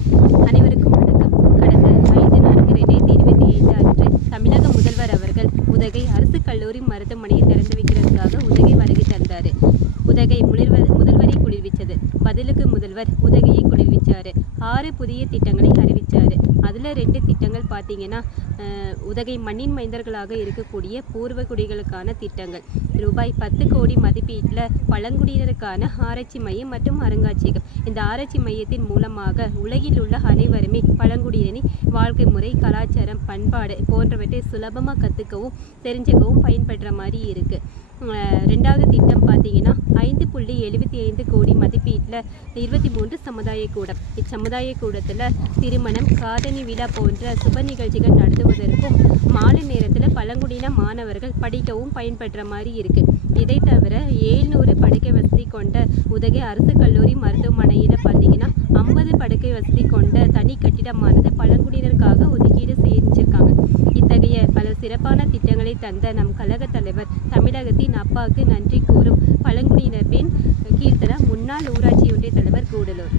அனைவருக்கும் வணக்கம். கடந்த 5/4/2025 அன்று தமிழக முதல்வர் அவர்கள் உதகை அரசு கல்லூரி மருத்துவமனையை திறந்து வைக்கிறதுக்காக உதகை வருகை தந்தார். உதகை முதல்வரை குளிர்விச்சது. பதிலுக்கு முதல்வர் உதகையை குளிர்விச்சாரு. 6 புதிய திட்டங்களை அறிவிச்சாரு. அதில் 2 திட்டங்கள் பார்த்தீங்கன்னா, உதகை மண்ணின் மைந்தர்களாக இருக்கக்கூடிய பூர்வ குடிகளுக்கான திட்டங்கள். ரூபாய் 10 கோடி மதிப்பீட்டில் பழங்குடியினருக்கான ஆராய்ச்சி மையம் மற்றும் அருங்காட்சியகம். இந்த ஆராய்ச்சி மையத்தின் மூலமாக உலகில் உள்ள அனைவருமே பழங்குடியினரின் வாழ்க்கை முறை, கலாச்சாரம், பண்பாடு போன்றவற்றை சுலபமாக கற்றுக்கவும் தெரிஞ்சுக்கவும் பயன்படுற மாதிரி இருக்குது. 2வது திட்டம் பார்த்தீங்கன்னா 5.75 கோடி மதிப்பீட்டில் 23 சமுதாய கூடம். இச்சமுதாய கூடத்தில் திருமணம், காதணி விழா போன்ற சுப நிகழ்ச்சிகள் நடத்துவதற்கும் மாலை நேரத்தில் பழங்குடியின மாணவர்கள் படிக்கவும் பயன்படுற மாதிரி இருக்குது. இதை தவிர 700 படுக்கை வசதி கொண்ட உதகை அரசு கல்லூரி மருத்துவமனையில் பார்த்தீங்கன்னா 50 படுக்கை வசதி கொண்ட தனி கட்டிடமானது பழங்குடியினருக்காக ஒதுக்கீடு செஞ்சிருக்காங்க. இத்தகைய பல சிறப்பான திட்டங்களை தந்த நம் கழக தலைவர், தமிழகத்தின் அப்பாவுக்கு நன்றி கூறும் பழங்குடியினர் பெண் கீர்த்தனா, முன்னாள் ஊராட்சி ஒன்றிய தலைவர், கூடலூர்.